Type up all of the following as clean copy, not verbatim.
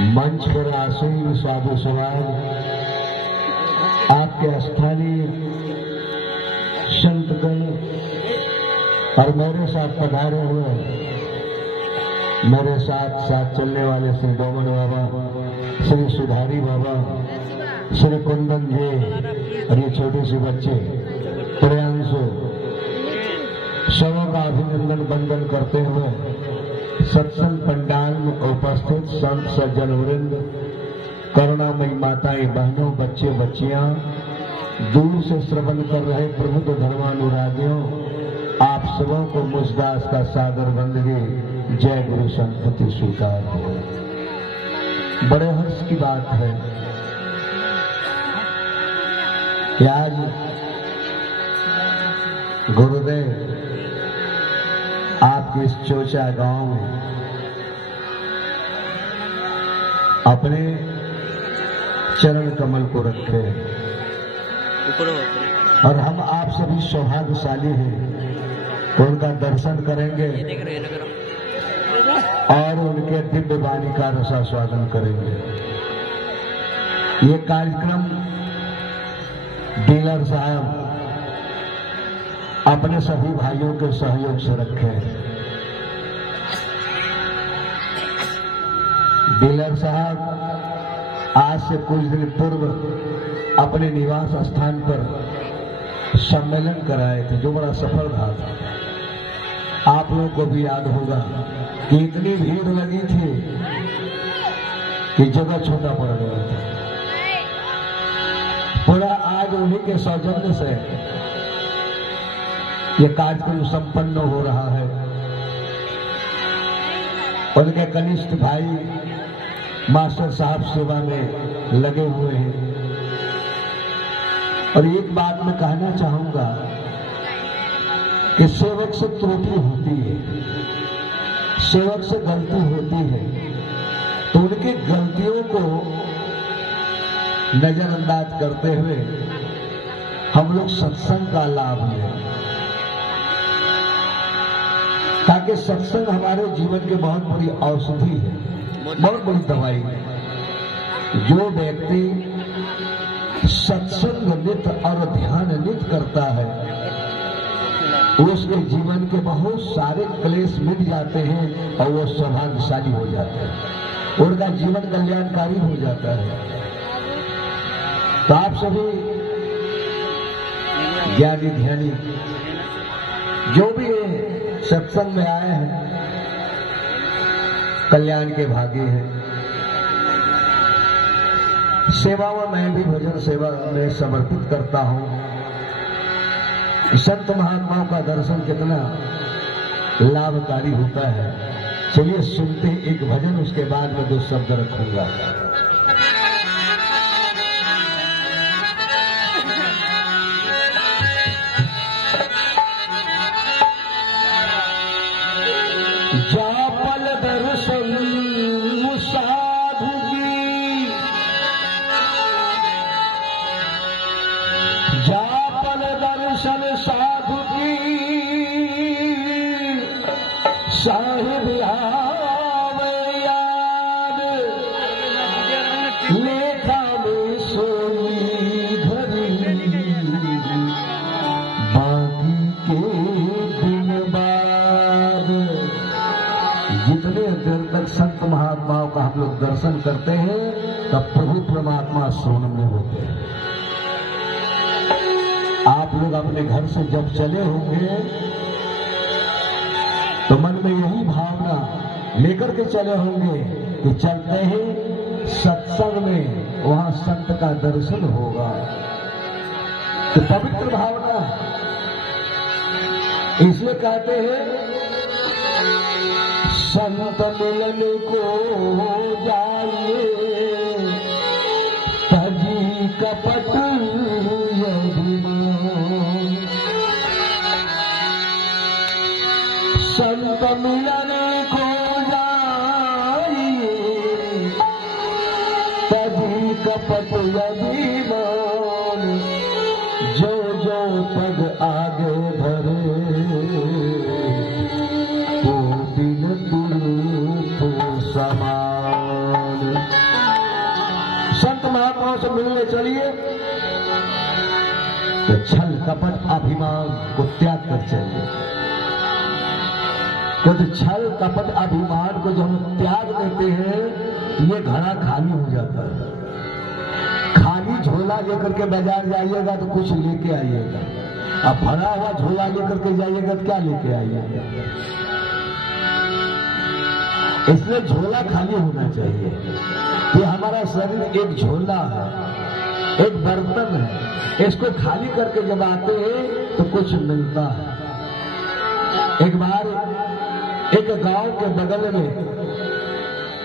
मंच पर आसीन साधु सवाल आपके स्थानीय संतगण और मेरे साथ पधारे हुए मेरे साथ साथ चलने वाले श्री डोमन बाबा, श्री सुधारी बाबा, श्री कुंदन जी और ये छोटे से बच्चे प्रियांशु, सबों का अभिनंदन वंदन करते हुए सत्संग पंडाल में उपस्थित संत सज्जन वृंद, करुणामयी माताएं, बहनों, बच्चे बच्चियां, दूर से श्रवण कर रहे प्रबुद्ध धर्मानुरागियों, आप सबों को मुझदास का सादर वंदगे। जय गुरु संतति स्वीकार हो। बड़े हर्ष की बात है कि आज गुरुदेव आपके इस चोचा गांव में अपने चरण कमल को रखे और हम आप सभी सौभाग्यशाली हैं, उनका दर्शन करेंगे और उनके दिव्य वाणी का रसास्वादन करेंगे। ये कार्यक्रम डीलर साहब अपने सभी भाइयों के सहयोग से रखे। डीलर साहब आज से कुछ दिन पूर्व अपने निवास स्थान पर सम्मेलन कराए थे, जो बड़ा सफल रहा था। आप लोगों को भी याद होगा कि इतनी भीड़ लगी थी कि जगह छोटा पड़ गया था। पूरा आज उन्हीं के सौजन्य से ये कार्यक्रम संपन्न हो रहा है। उनके कनिष्ठ भाई मास्टर साहब सेवा में लगे हुए हैं। और एक बात मैं कहना चाहूंगा कि सेवक से त्रुटि होती है, सेवक से गलती होती है, तो उनकी गलतियों को नजरअंदाज करते हुए हम लोग सत्संग का लाभ लें, ताकि सत्संग हमारे जीवन की बहुत बड़ी औषधि है, बहुत बड़ी दवाई है। जो व्यक्ति सत्संग नित्य और ध्यान नित्य करता है, उसके जीवन के बहुत सारे क्लेश मिट जाते हैं और वो सौभाग्यशाली हो जाते हैं, उनका जीवन कल्याणकारी हो जाता है। तो आप सभी ज्ञानी ध्यानी जो भी सत्संग में आए हैं, कल्याण के भागी हैं। सेवा में मैं भी भजन सेवा में समर्पित करता हूं। संत महात्माओं का दर्शन कितना लाभकारी होता है। चलिए सुनते एक भजन, उसके बाद में 2 शब्द रखूंगा। जापल दर्शन साधु की, जापल दर्शन साधु की, साहिब आवे याद, लेखा में सोई घड़ी, बाकी के दिन बाद। जितने देर तक संत महात्माओं का हम लोग दर्शन करते हैं, तब प्रभु परमात्मा सोन में होते हैं। आप लोग अपने घर से जब चले होंगे तो मन में यही भावना लेकर के चले होंगे कि चलते ही सत्संग में वहां संत का दर्शन होगा। तो पवित्र भावना, इसलिए कहते हैं संत मिलन को जाइए, तजी कपट संत मिलन को जाइए, तभी कपट अभिमान, जो जो पग आगे भरे, वो दिन तुम समान। महात्माओं से मिलने चलिए तो छल कपट अभिमान को त्याग कर चलिए। क्योंकि छल कपट अभिमान को जब हम त्याग देते हैं ये घड़ा खाली हो जाता है। खाली झोला लेकर के बाजार जाइएगा तो कुछ लेके आइएगा, अब भरा हुआ झोला लेकर के जाइएगा तो क्या लेके आइएगा। इसलिए झोला खाली होना चाहिए कि हमारा शरीर एक झोला है, एक बर्तन है, इसको खाली करके जब आते हैं तो कुछ मिलता है। एक बार एक गांव के बगल में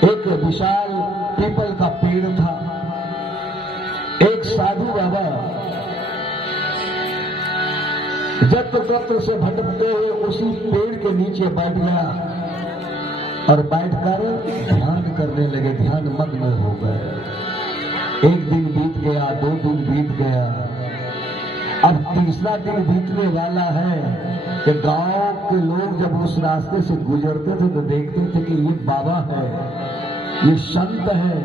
एक विशाल पीपल का पेड़ था। एक साधु बाबा जत्र तत्र से भटकते हुए उसी पेड़ के नीचे बैठ गया और बैठकर ध्यान करने लगे, ध्यान मग्न हो गए। एक दिन बीत गया, 2 दिन बीत गया, अब तीसरा दिन बीतने वाला है कि गांव के लोग जब उस रास्ते से गुजरते थे तो देखते थे कि ये बाबा है, ये संत है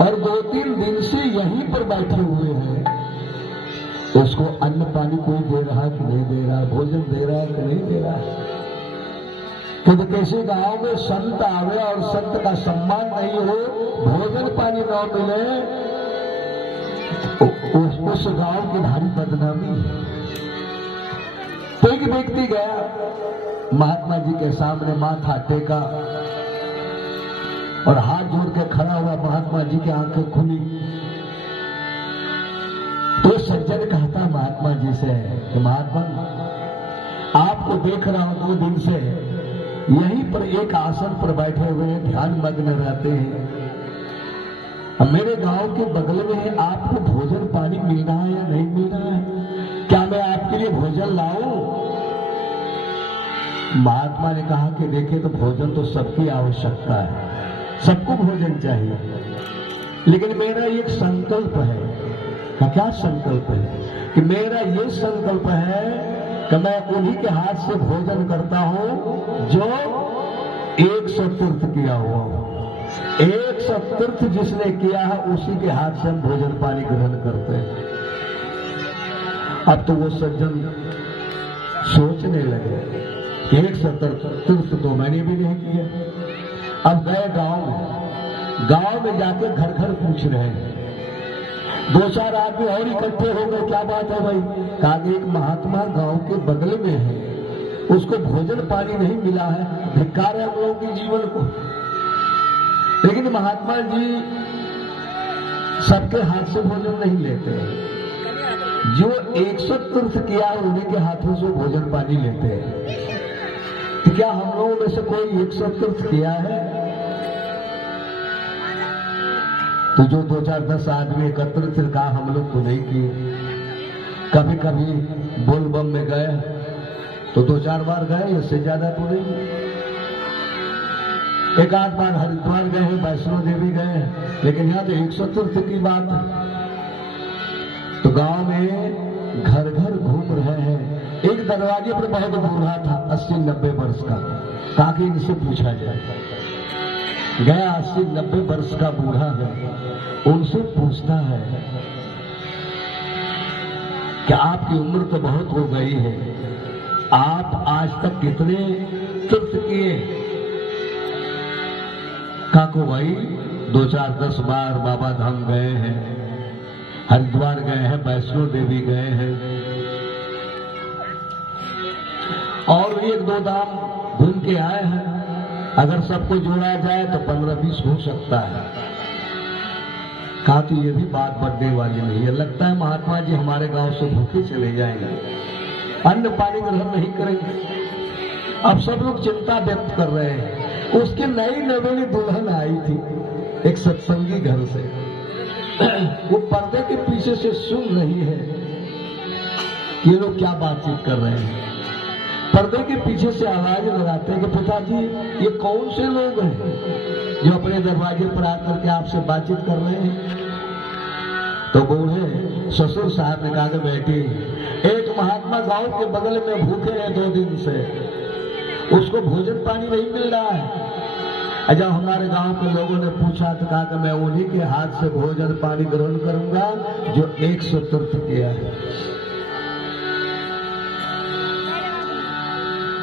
और 2-3 दिन से यहीं पर बैठे हुए हैं। उसको अन्न पानी कोई दे रहा कि नहीं दे रहा, भोजन दे रहा कि नहीं दे रहा। तो कैसे गांव में संत आवे और संत का सम्मान नहीं हो, भोजन पानी न मिले, उस गांव की भारी बदनामी है। तो एक व्यक्ति गया महात्मा जी के सामने, माथा टेका और हाथ जोड़ के खड़ा हुआ। महात्मा जी की आंखें खुली तो सज्जन कहता महात्मा जी से कि महात्मा आपको देख रहा हूं 2 दिन से यहीं पर एक आसन पर बैठे हुए हैं, ध्यान मग्न रहते हैं। अब मेरे गांव के बगल में है, आपको भोजन पानी मिल रहा है या नहीं मिल रहा है? क्या मैं आपके लिए भोजन लाऊं? महात्मा ने कहा कि देखिए तो भोजन तो सबकी आवश्यकता है, सबको भोजन चाहिए, लेकिन मेरा एक संकल्प है। क्या संकल्प है? कि मेरा ये संकल्प है कि मैं उन्हीं के हाथ से भोजन करता हूं जो 100 तीर्थ किया हुआ हो। 100 तीर्थ जिसने किया है उसी के हाथ से हम भोजन पानी ग्रहण करते हैं। अब तो वो सज्जन सोचने लगे कि 100 तीर्थ तो मैंने भी नहीं किया। अब गए गांव में जाके घर घर पूछ रहे हैं। 2-4 आदमी और इकट्ठे हो गए, क्या बात है भाई? कहा एक महात्मा गांव के बगल में है, उसको भोजन पानी नहीं मिला है, धिक्कार है हम लोगों के जीवन को। लेकिन महात्मा जी सबके हाथ से भोजन नहीं लेते, जो 100 तीर्थ किया है उन्हीं के हाथों से भोजन पानी लेते हैं। तो क्या हम लोगों में से कोई 100 तीर्थ किया है? तो जो 2-4-10 आदमी एकत्र थे, कहा हम लोग तो नहीं किए। कभी कभी बोलबम में गए तो 2-4 बार गए, इससे ज्यादा तो नहीं। एक आध बार हरिद्वार गए, वैष्णो देवी गए, लेकिन यहाँ तो 100 तीर्थ की बात है। तो गांव में घर घर घूम रहे हैं। एक दरवाजे पर बहुत बूढ़ा था, 80-90 वर्ष का, ताकि इनसे पूछा जाए। गया 80-90 वर्ष का बूढ़ा है, उनसे पूछता है कि आपकी उम्र तो बहुत हो गई है, आप आज तक कितने तीर्थ किए? काको भाई 2-4-10 बार बाबा धाम गए हैं, हरिद्वार गए हैं, वैष्णो देवी गए हैं और 1-2 धाम घूम के आए हैं। अगर सबको जोड़ा जाए तो 15-20 हो सकता है। कहा तो ये भी बात बढ़ने वाली नहीं है, लगता है महात्मा जी हमारे गांव से भूखे चले जाएंगे, अन्न पानी ग्रहण नहीं करेंगे। अब सब लोग चिंता व्यक्त कर रहे हैं। उसकी नई नवेली दुल्हन आई थी एक सत्संगी घर से, वो पर्दे के पीछे से सुन रही है ये लोग क्या बातचीत कर रहे हैं। पर्दे के पीछे से आवाज लगाते हैं कि पिताजी ये कौन से लोग हैं जो अपने दरवाजे पर आकर के आपसे बातचीत कर रहे हैं? तो बूढ़े ससुर साहब ने कहा कि बेटी, एक महात्मा गांव के बगल में भूखे हैं 2 दिन से, उसको भोजन पानी नहीं मिल रहा है, जब हमारे गांव के लोगों ने पूछा तो कहा कि मैं उन्हीं के हाथ से भोजन पानी ग्रहण करूंगा जो 100 तीर्थ किया है।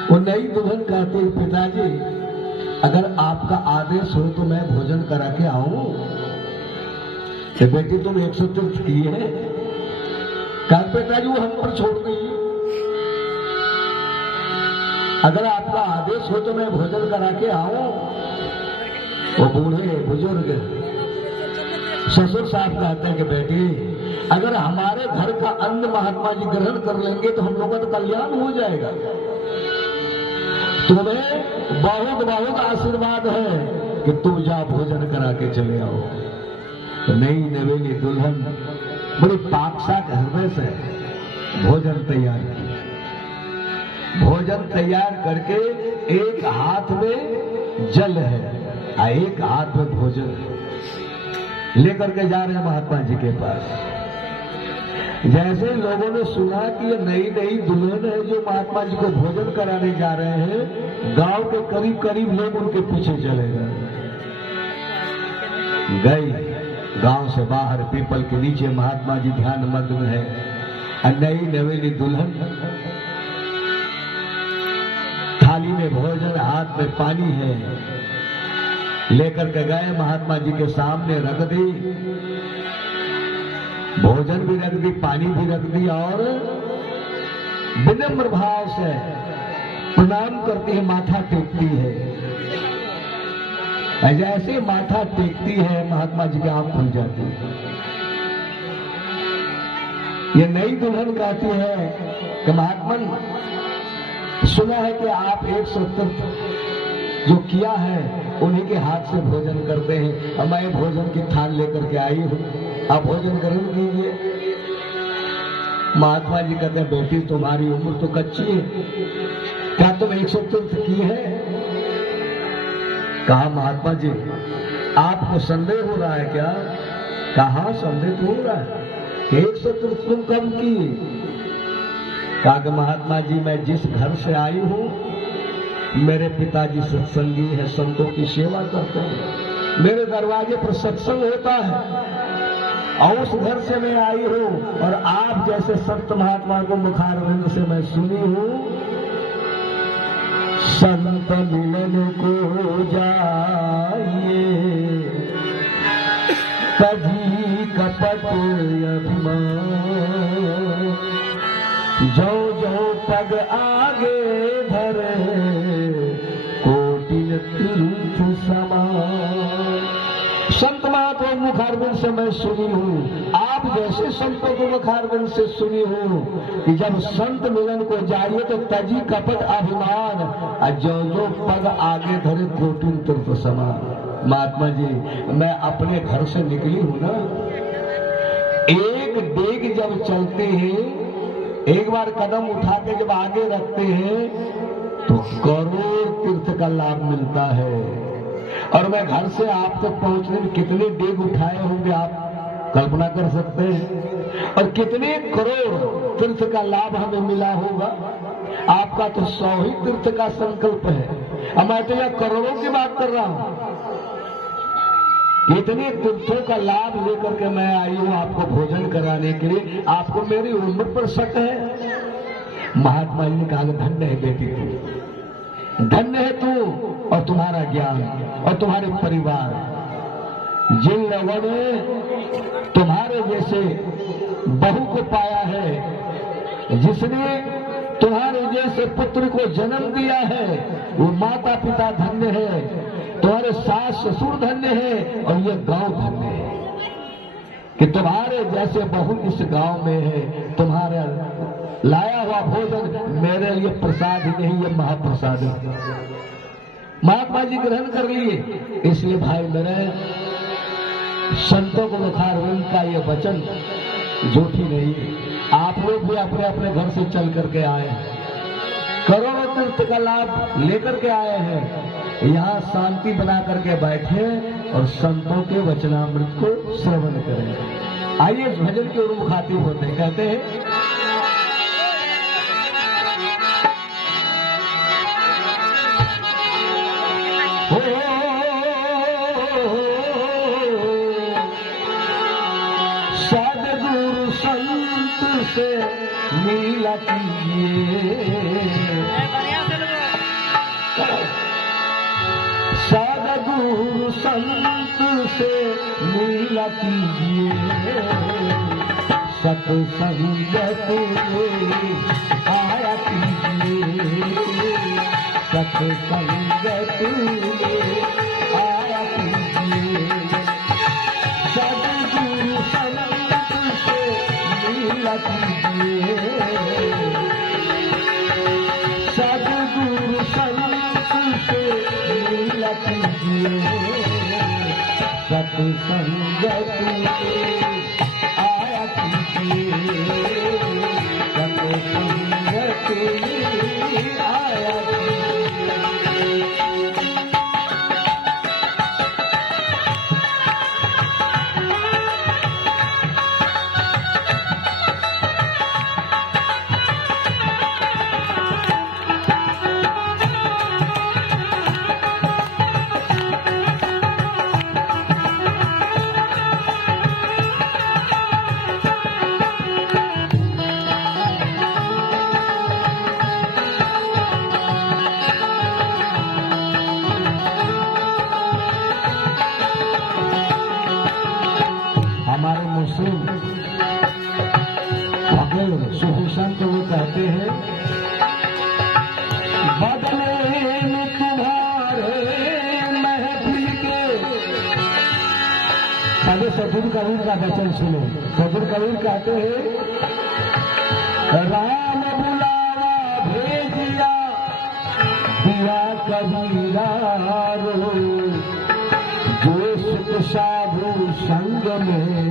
वो नई दुल्हन कहती है, पिताजी अगर आपका आदेश हो तो मैं भोजन करा के आऊं। कि बेटी तुम 100 तीर्थ किए हैं? कहा पिताजी वो हम पर छोड़ गई। अगर आपका आदेश हो तो मैं भोजन करा के आऊं। वो बूढ़े बुजुर्ग ससुर साहब कहते हैं कि बेटी अगर हमारे घर का अन्न महात्मा जी ग्रहण कर लेंगे तो हम लोगों का तो कल्याण हो जाएगा। तुम्हें बहुत बहुत आशीर्वाद है कि तू जा भोजन करा के चले आओ। तो नई नवेली दुल्हन बड़ी पाकशाक हृदय से भोजन तैयार की। भोजन तैयार करके एक हाथ में जल है और एक हाथ में भोजन है, लेकर के जा रहे हैं महात्मा जी के पास। जैसे लोगों ने सुना कि ये नई नई दुल्हन है जो महात्मा जी को भोजन कराने जा रहे हैं, गांव के करीब करीब लोग उनके पीछे चले गए। गांव से बाहर पीपल के नीचे महात्मा जी ध्यान मग्न है और नई नवेली दुल्हन थाली में भोजन हाथ में पानी है, लेकर के गए महात्मा जी के सामने रख दी। भोजन भी रख दी, पानी भी रख दी और विनम्र भाव से प्रणाम करती है, माथा टेकती है। जैसे माथा टेकती है महात्मा जी की आंख खुल जाती है। ये नई दुल्हन कहती है कि महात्मन सुना है कि आप 100 तीर्थ जो किया है उन्हीं के हाथ से भोजन करते हैं और मैं भोजन की थाल लेकर के आई हूं, आप भोजन ग्रहण कीजिए। महात्मा जी कहते हैं बेटी तुम्हारी उम्र तो कच्ची है, क्या तुम 100 तीर्थ की है? कहा महात्मा जी आपको संदेह हो रहा है क्या? कहा संदेह तो हो रहा है कि 100 तीर्थ तुम कब की? कहा कि महात्मा जी मैं जिस घर से आई हूं मेरे पिताजी सत्संगी है, संतों की सेवा करते हैं, मेरे दरवाजे पर सत्संग होता है और उस घर से मैं आई हूं और आप जैसे संत महात्मा को मुखारविंद से मैं सुनी हूं। संत मिलन को जाइए कभी कपट अभिमान, जो जो पग आगे धरे कोटिन तीर्थ समान। संत महात्मा मुखारविंद से मैं सुनी हूँ, आप जैसे संतों को मुखारविंद से सुनी हूँ कि जब संत मिलन को जाइए तो तजी कपट अभिमान और जो जो पग आगे धरे कोटिन तीर्थ समान। महात्मा जी मैं अपने घर से निकली हूँ ना, एक डेग जब चलते हैं, एक बार कदम उठा के जब आगे रखते हैं तो करोड़ तीर्थ का लाभ मिलता है। और मैं घर से आप तक पहुंचने में कितने डेग उठाए होंगे आप कल्पना कर सकते हैं, और कितने करोड़ तीर्थ का लाभ हमें मिला होगा। आपका तो 100 ही तीर्थ का संकल्प है और मैं तो यह करोड़ों की बात कर रहा हूं। इतने तीर्थों का लाभ लेकर के मैं आई हूं आपको भोजन कराने के लिए, आपको मेरी उम्र पर शक है? महात्मा जी ने कहा धन्य है बेटी तू, धन्य है तू और तुम्हारा ज्ञान और तुम्हारे परिवार। जिन लोगों ने तुम्हारे जैसे बहू को पाया है, जिसने तुम्हारे जैसे पुत्र को जन्म दिया है, वो माता पिता धन्य है, तुम्हारे सास ससुर धन्य है और ये गांव धन्य है कि तुम्हारे जैसे बहू इस गांव में है। तुम्हारा लाया हुआ भोजन मेरे लिए प्रसाद ही नहीं, ये महाप्रसाद है। महात्मा जी ग्रहण कर लिए। इसलिए भाई मेरे संतों को मुखारविंद का ये वचन झूठी नहीं। आप लोग भी अपने अपने घर से चल करके आए हैं, करोड़ों तीर्थ का लाभ लेकर के आए हैं, यहाँ शांति बना करके बैठे और संतों के वचनामृत को श्रवण करें। आइए इस भजन के ओर मुखातिब होते हैं। कहते हैं हो लीला कीजिए। सद्गुरु संत से लीला कीजिए। सत्संगत में आया कीजिए। सत्संगत में आया कीजिए। सद्गुरु संत से लीला कीजिए। सद्गुरु संत से लीला कीजिए। सत्संगत में आया कीजिए। सत्संगत में आया हमारे मुस्लिम फकीर सूफी संत वो कहते हैं, बदले में तुम्हारे महफिल के। पहले सदगुरु कबीर का वचन सुनो। सदगुरु कबीर कहते हैं, राम बुलावा भेजिया दिया कबीरा रो। जो साधु संग में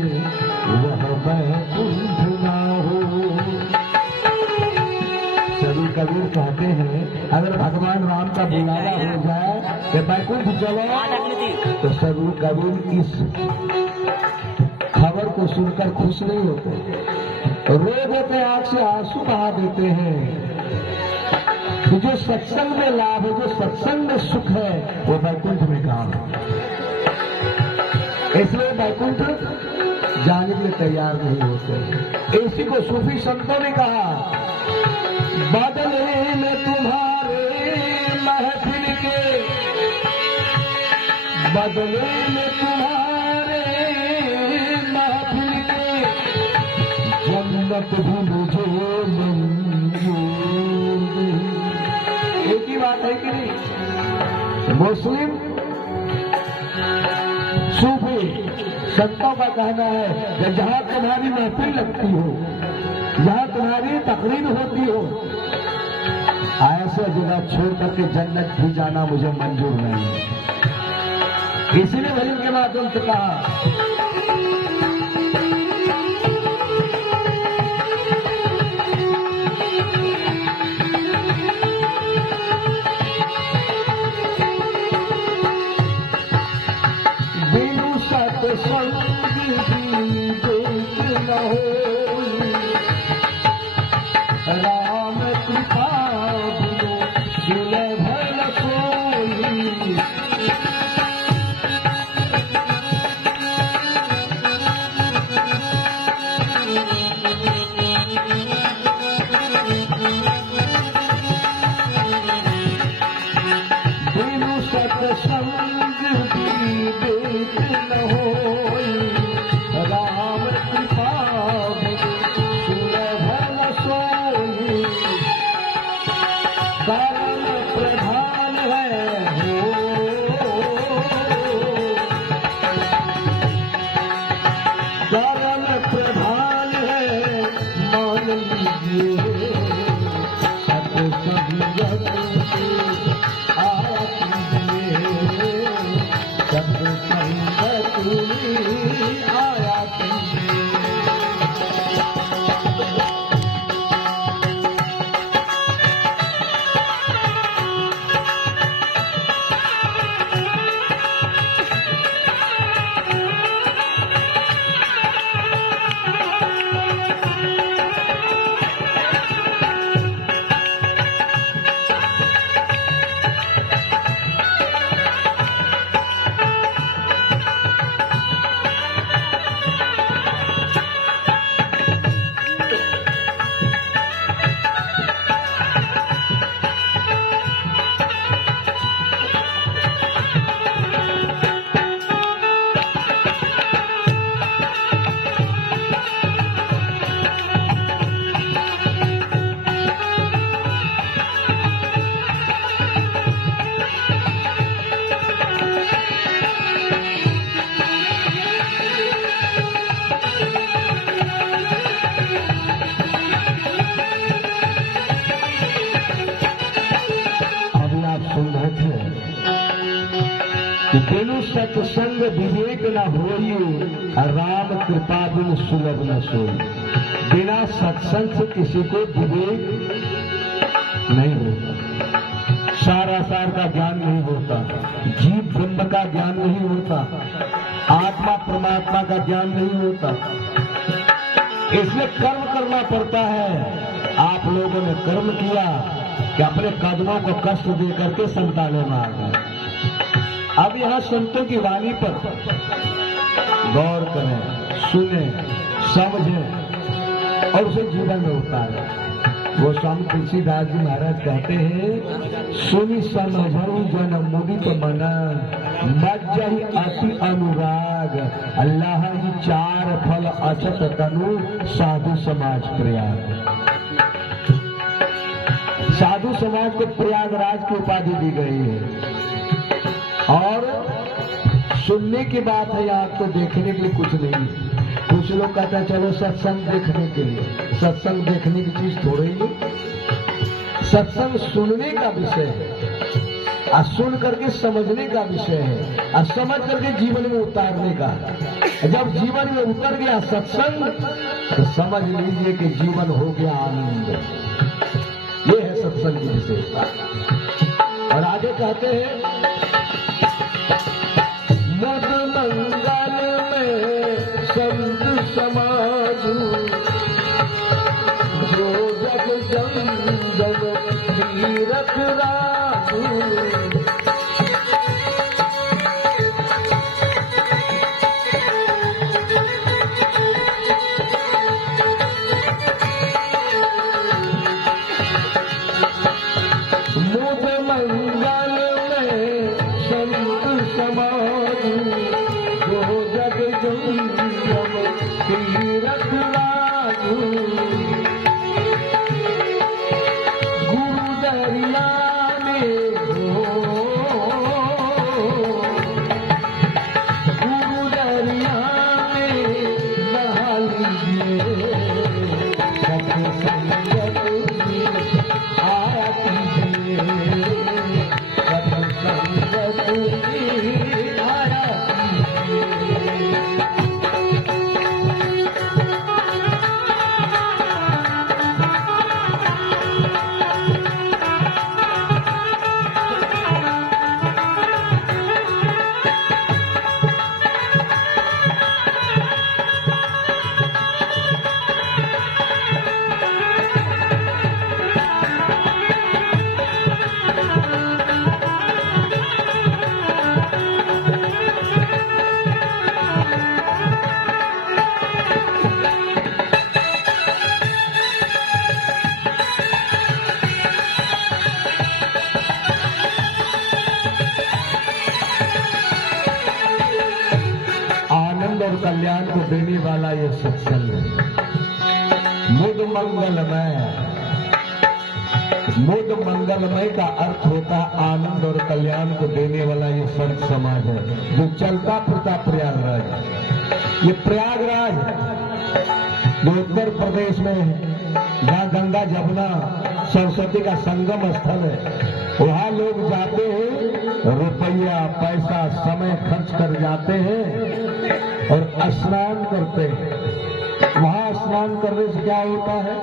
वह बैकुंठ ना हो। सदगुरु कबीर कहते हैं, अगर भगवान राम का बुलावा हो जाए कि बैकुंठ चलो, तो सदगुरु कबीर इस खबर को सुनकर खुश नहीं होते, रो देते, आंख से आंसू बहा देते हैं कि जो सत्संग में लाभ है, जो सत्संग में सुख है, वो बैकुंठ में काम है। इसलिए बैकुंठ जाने के लिए तैयार नहीं होते। इसी को सूफी संतों ने कहा, बदले में तुम्हारे महफिल के। बदले में तुम्हारे महफिल के। जन्नत भी मुझे मंजूर। एक ही बात है कि नहीं? मुस्लिम सूफी संतों का कहना है कि जहां तुम्हारी महफिल लगती हो, जहां तुम्हारी तकरीर होती हो, ऐसे जगह छोड़ करके जन्नत भी जाना मुझे मंजूर नहीं है। इसीलिए भजन के माध्यम से कहा, राम कृपा सुलभ सोई। बिनु सत्संग विवेक न होई, राम कृपा बिनु सुलभ न सोई। बिना सत्संग से किसी को विवेक नहीं होता, सारा सार का ज्ञान नहीं होता, जीव ब्रह्म का ज्ञान नहीं होता, आत्मा परमात्मा का ज्ञान नहीं होता। इसलिए कर्म करना पड़ता है। आप लोगों ने कर्म किया कि अपने कदमों को कष्ट दे करके संताने में आ गए। अब यहाँ संतों की वाणी पर गौर करें, सुने, समझें और उसे जीवन में उतारें। वो स्वामी तुलसीदास जी महाराज कहते हैं, सुनी समझऊ जन मुदित मना, मज्जहि अति अनुराग, अल्लाह ही चार फल अचत तनु, साधु समाज प्रयाग। साधु समाज को प्रयागराज की उपाधि दी गई है। और सुनने की बात है, यहाँ तो देखने के लिए कुछ नहीं। कुछ लोग कहते हैं चलो सत्संग देखने के लिए, सत्संग देखने की चीज थोड़ी ही। सत्संग सुनने का विषय है और सुन करके समझने का विषय है और समझ करके जीवन में उतारने का। जब जीवन में उतर गया सत्संग तो समझ लीजिए कि जीवन हो गया आनंद। ये है सत्संग की विशेषता। और आगे कहते हैं, मुद मंगल में संत समाज, जो जग जंगल तीरथ राजू। मुद मंगल में संत समाज, जो जग जंगल तीरथ राजू। गुरु दरिया में गुरु दरिया में नहा लीजिए, सत्संगत में आया कीजिए, सत्संगत में आया कीजिए। और कल्याण को देने वाला ये सत्संग है। मुद मंगलमय। मुद मंगलमय का अर्थ होता है आनंद और कल्याण को देने वाला ये संत समाज है, जो चलता फिरता प्रयागराज है। ये प्रयागराज जो उत्तर प्रदेश में है, जहाँ गंगा जमुना सरस्वती का संगम स्थल है, वहाँ लोग जाते हैं, रुपया पैसा समय खर्च कर जाते हैं और स्नान करते हैं। वहां स्नान करने से क्या होता है?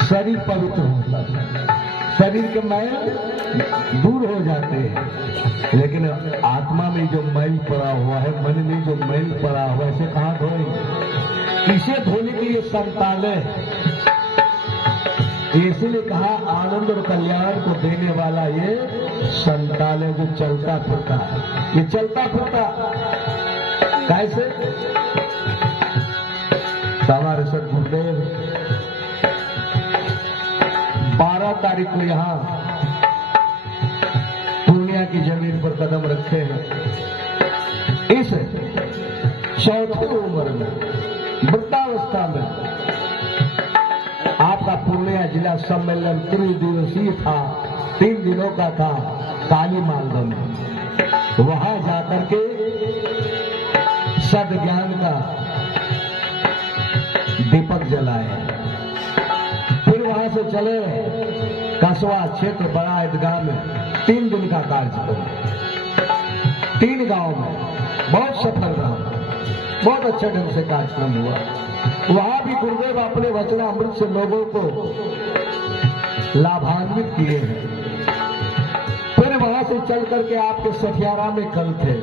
शरीर पवित्र होता है, शरीर के मैल दूर हो जाते हैं। लेकिन आत्मा में जो मैल पड़ा हुआ है, मन में जो मैल पड़ा हुआ है, इसे कहाँ धोएंगे? इसे धोने के लिए संतालें। इसीलिए कहा आनंद और कल्याण को देने वाला ये संतालें, जो चलता फिरता है। ये चलता फिरता कैसे? हमारे सदगुरुदेव 12 तारीख को यहाँ पूर्णिया की जमीन पर कदम रखे हैं। इस चौथी उम्र में, वृद्धावस्था में, आपका पूर्णिया जिला सम्मेलन 3 दिवसीय था, 3 दिनों का था, काली मालदह में। वहां जाकर के सद ज्ञान का दीपक जलाए। फिर वहां से चले कसवा क्षेत्र बड़ा ईदगाह में 3 दिन का कार्यक्रम। 3 गांव में बहुत सफल रहा, बहुत अच्छे ढंग से कार्यक्रम हुआ। वहां भी गुरुदेव अपने वचनामृत से लोगों को लाभान्वित किए हैं। फिर वहां से चल करके आपके सठियारा में कल थे।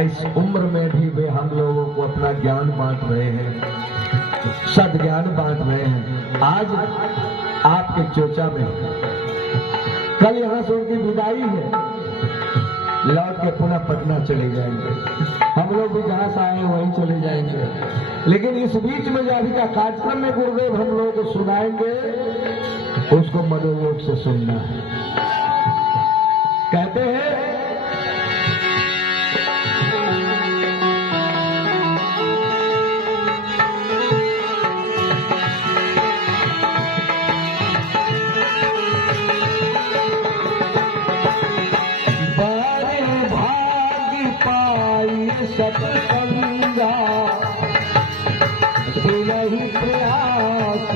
इस उम्र में भी वे हम लोगों को अपना ज्ञान बांट रहे हैं, सद्ज्ञान बांट रहे हैं। आज आपके चोचा में, कल यहां से उनकी विदाई है, लौट के पुनः पटना चले जाएंगे। हम लोग भी जहां से आए वहीं चले जाएंगे। लेकिन इस बीच में जो अभी का कार्यक्रम में गुरुदेव हम लोगों को सुनाएंगे, उसको मनोयोग से सुनना है। कहते हैं सत्संगा यही प्रयास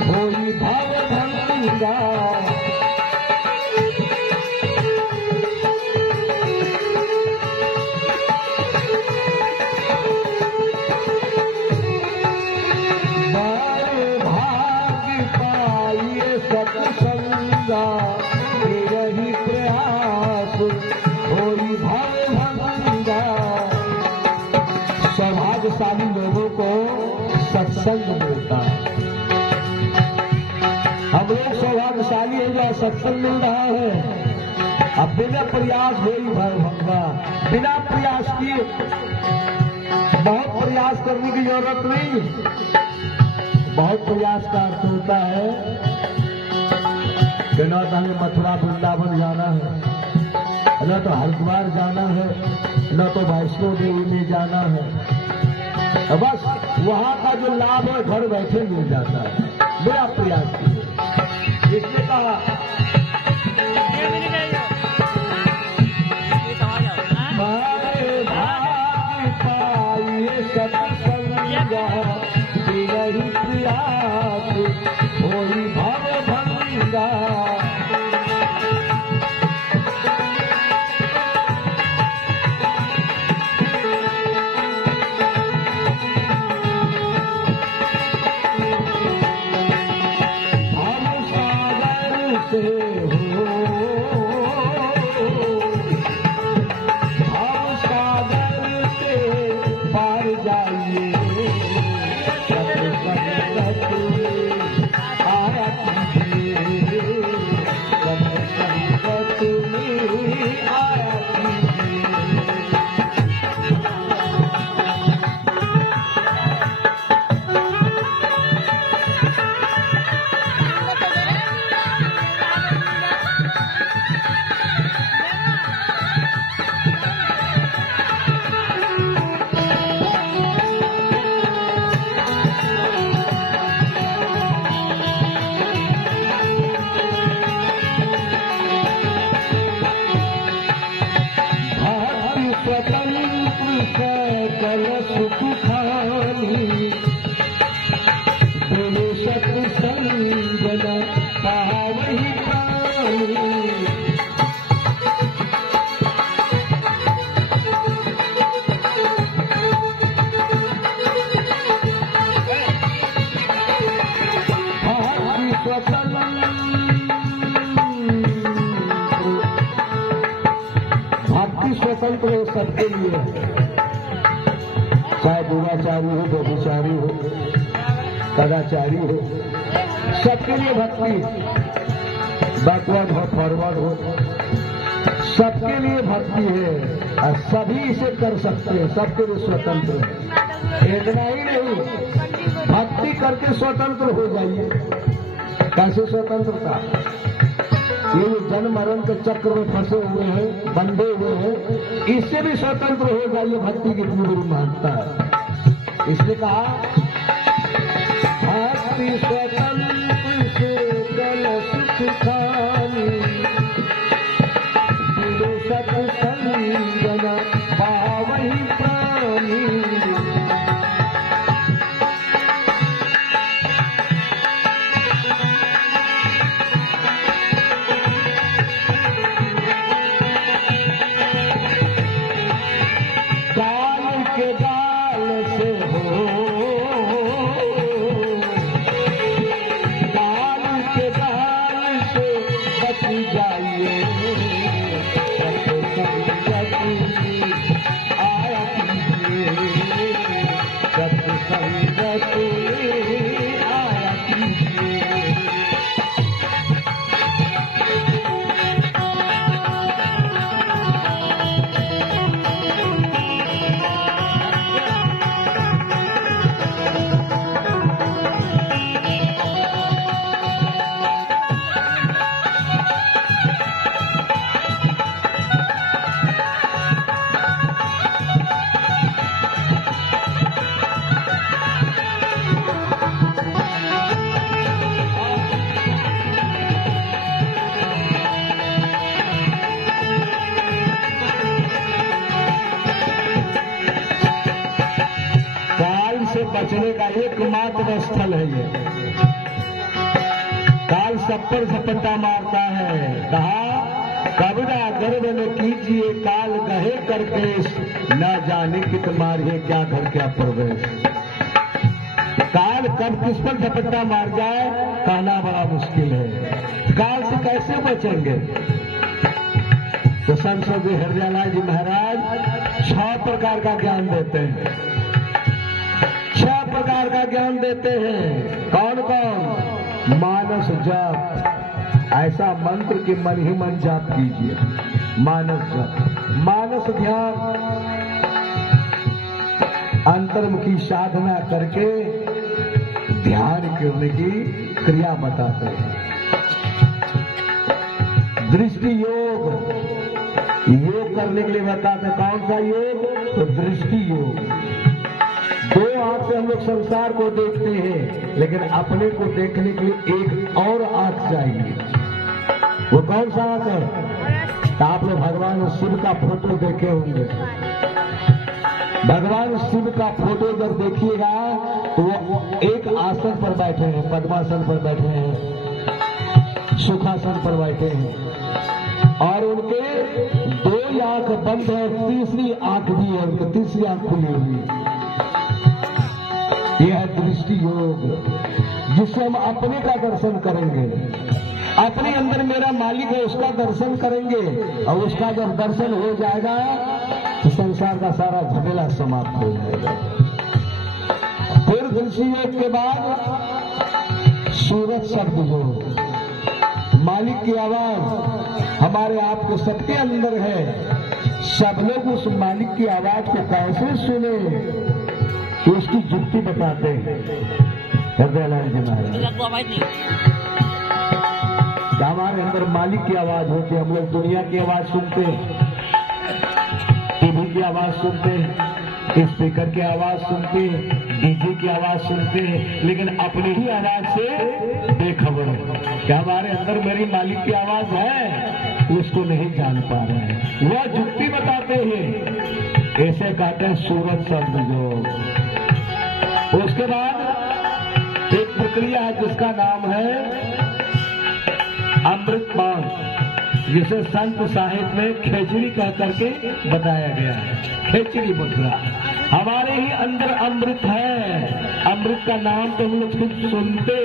होई भव भंगा। बारे भाग्य पाइए सत्संगा यही प्रयास होई भव भंगा। सौभाग्यशाली लोगों को सत्संग मिलता है। हम लोग सौभाग्यशाली हैं जो सत्संग मिल रहा है। अब बिना प्रयास होई भय भंगा, बिना प्रयास किए, बहुत प्रयास करने की जरूरत नहीं। बहुत प्रयास का अर्थ होता है कि न तो हमें मथुरा वृंदावन जाना है, न तो हरिद्वार जाना है, न तो वैष्णो देवी में जाना है। बस वहां का जो लाभ है घर बैठे मिल जाता है बिना प्रयास किए। इसने कहा भाग्य पाइए सत्संगा यही प्रयास होई भव भंगा। स्वतंत्र सबके लिए, चाहे दुराचारी हो, व्यभिचारी हो, कदाचारी हो, सबके लिए भक्ति, बैकवर्ड हो, फॉरवर्ड हो, सबके लिए भक्ति है और सभी इसे कर सकते हैं, सबके लिए स्वतंत्र है। इतना ही नहीं, भक्ति करके स्वतंत्र हो जाइए। कैसे स्वतंत्रता? ये जन्म मरण के चक्र में फंसे हुए हैं, बंधे हुए हैं, इससे भी स्वतंत्र हो जाइए। भक्ति की इतनी बड़ी महानता है। इसलिए कहा भक्ति स्वतंत्र से कल सुख खानी, सत्संग पावहि प्राणी। बचने का एकमात्र स्थल है ये। काल सब पर झपट्टा मारता है। कहा कबरा गर्भ न कीजिए काल गहे करकेश, न जाने कित मारिए क्या घर क्या प्रवेश। काल कब किस पर झपट्टा मार जाए कहना बड़ा मुश्किल है। काल से कैसे बचेंगे? तो संत श्री हरियालाल जी महाराज 6 प्रकार का ज्ञान देते हैं। 6 प्रकार का ज्ञान देते हैं। कौन कौन? मानस जाप, ऐसा मंत्र कि मन ही मन जाप कीजिए। मानस जाप, मानस ध्यान, अंतर्मुखी साधना करके ध्यान करने की क्रिया बताते हैं। दृष्टि योग, योग करने के लिए बताते हैं। कौन सा योग? तो दृष्टि योग। 2 आंख से हम लोग संसार को देखते हैं, लेकिन अपने को देखने के लिए एक और आंख चाहिए। वो कौन सा आंख है? तो आप लोग भगवान शिव का फोटो देखे होंगे। भगवान शिव का फोटो जब देखिएगा तो वो एक आसन पर बैठे हैं, पद्मासन पर बैठे हैं, सुखासन पर बैठे हैं, और उनके 2 आंख बंद है, तीसरी आंख भी है, उनकी तीसरी आंख खुली हुई है। यह है दृष्टि योग, जिससे हम अपने का दर्शन करेंगे। अपने अंदर मेरा मालिक है, उसका दर्शन करेंगे, और उसका जब दर्शन हो जाएगा तो संसार का सारा झमेला समाप्त हो जाएगा। फिर दृष्टि योग के बाद सूरत शब्द योग, मालिक की आवाज हमारे आपके सबके अंदर है। सब लोग उस मालिक की आवाज को कैसे सुने तो उसकी जुक्ति बताते हैं हृदयलाल जी महाराज। हमारे अंदर मालिक की आवाज होती है। हम लोग दुनिया की आवाज सुनते हैं, टीवी की आवाज सुनते हैं, स्पीकर की आवाज सुनते हैं, डीजे की आवाज सुनते हैं, लेकिन अपनी ही आवाज से बेखबर है। क्या हमारे अंदर मेरी मालिक की आवाज है? उसको नहीं जान पा रहे हैं। वह जुक्ति बताते हैं। ऐसे कहते हैं सूरत शब्द योग। उसके बाद एक प्रक्रिया है जिसका नाम है अमृतपान, जिसे संत साहित्य में खेचड़ी कह करके बताया गया है। खेचड़ी मुद्रा। हमारे ही अंदर अमृत है। अमृत का नाम तो हम लोग खुद सुनते,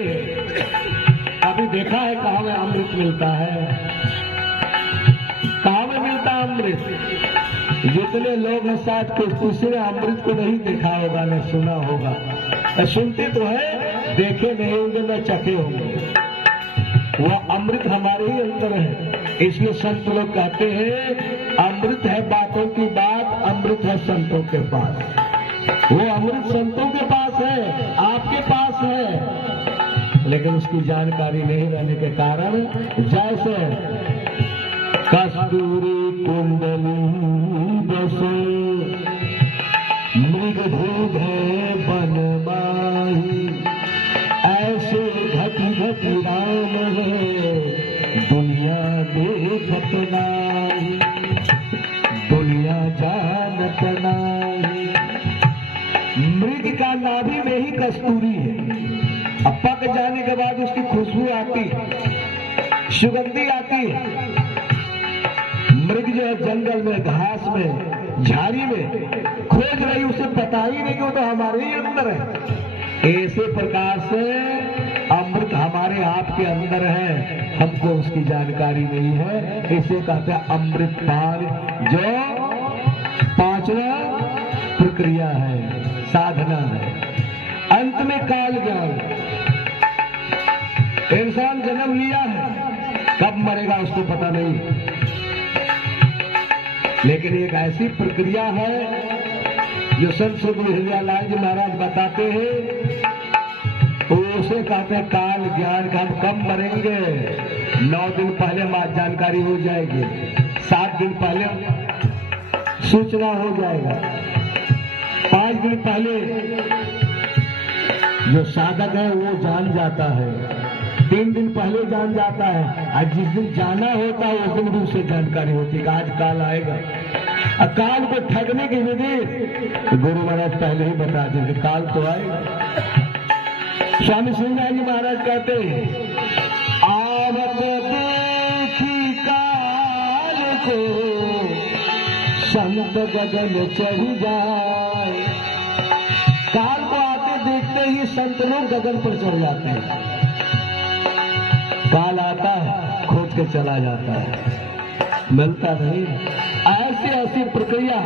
अभी देखा है कहाँ में अमृत मिलता है? कहाँ में मिलता है अमृत? जितने लोग हैं शायद किसी ने अमृत को नहीं देखा होगा, न सुना होगा। सुनते तो है, देखे नहीं होंगे, न चखे होंगे। वह अमृत हमारे ही अंदर है। इसलिए संत लोग कहते हैं अमृत है बातों की बात, अमृत है संतों के पास। वो अमृत संतों के पास है, आपके पास है, लेकिन उसकी जानकारी नहीं रहने के कारण जैसे कस्तूरी कुंडली बसे मृग धूध बन माही, ऐसे घटी घटी राम है दुनिया देखत नाही, दुनिया जानत नाही। मृग का नाभि में ही कस्तूरी है। अब पक जाने के बाद उसकी खुशबू आती, सुगंधी आती है। मृग जो है जंगल में, घास में, झाड़ी में खोज रही, उसे पता ही नहीं कि वो तो हमारे ही अंदर है। ऐसे प्रकार से अमृत हमारे आपके अंदर है, हमको उसकी जानकारी नहीं है। इसे कहते हैं अमृतपान, जो 5वां प्रक्रिया है, साधना है। अंत में काल ज्ञान। इंसान जन्म लिया है, कब मरेगा उसको पता नहीं, लेकिन एक ऐसी प्रक्रिया है जो संत श्री हरियालाल जी महाराज बताते हैं, तो उसे कहते हैं काल ज्ञान का। हम कब मरेंगे? 9 दिन पहले जानकारी हो जाएगी, 7 दिन पहले सूचना हो जाएगा, 5 दिन पहले जो साधक है वो जान जाता है, 3 दिन पहले जान जाता है, और जिस दिन जाना होता है उस दिन भी उसे जानकारी होती है कि आज काल आएगा। काल को ठगने की विधि गुरु महाराज पहले ही बता देंगे, काल तो आएगा। स्वामी सिंह जी महाराज कहते हैं, आवत देखी काल को संत गगन चढ़ जाए। काल को आते देखते ही संत लोग गगन पर चढ़ जाते हैं। काल आता है, खोज के चला जाता है, मिलता नहीं। ऐसी ऐसी प्रक्रिया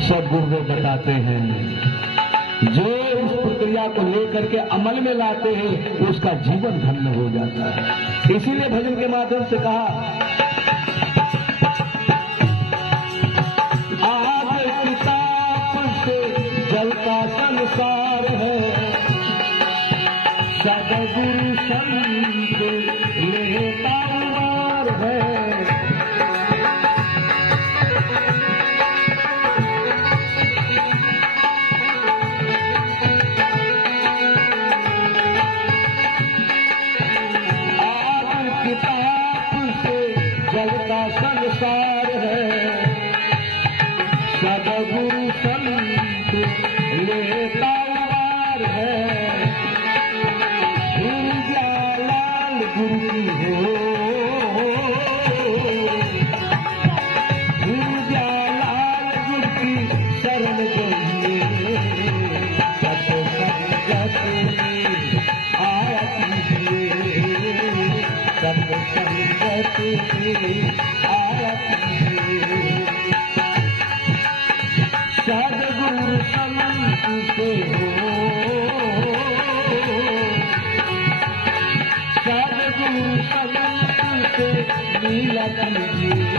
सब गुरुदेव बताते हैं। जो इस प्रक्रिया को लेकर के अमल में लाते हैं उसका जीवन धन्य हो जाता है। इसीलिए भजन के माध्यम से कहा, आज किताब से जलता संसार है, सदगुरु संत लेता उबार है। संसार है, सदगुरु संत लेता उबार है। लाल गुरु की हो, लाल गुरु की शरण गई, सत्संगत आया कीजिए, सत्संगत आया कीजिए। सदगुरु संत से हो, सदगुरु संत से मिला कीजिए,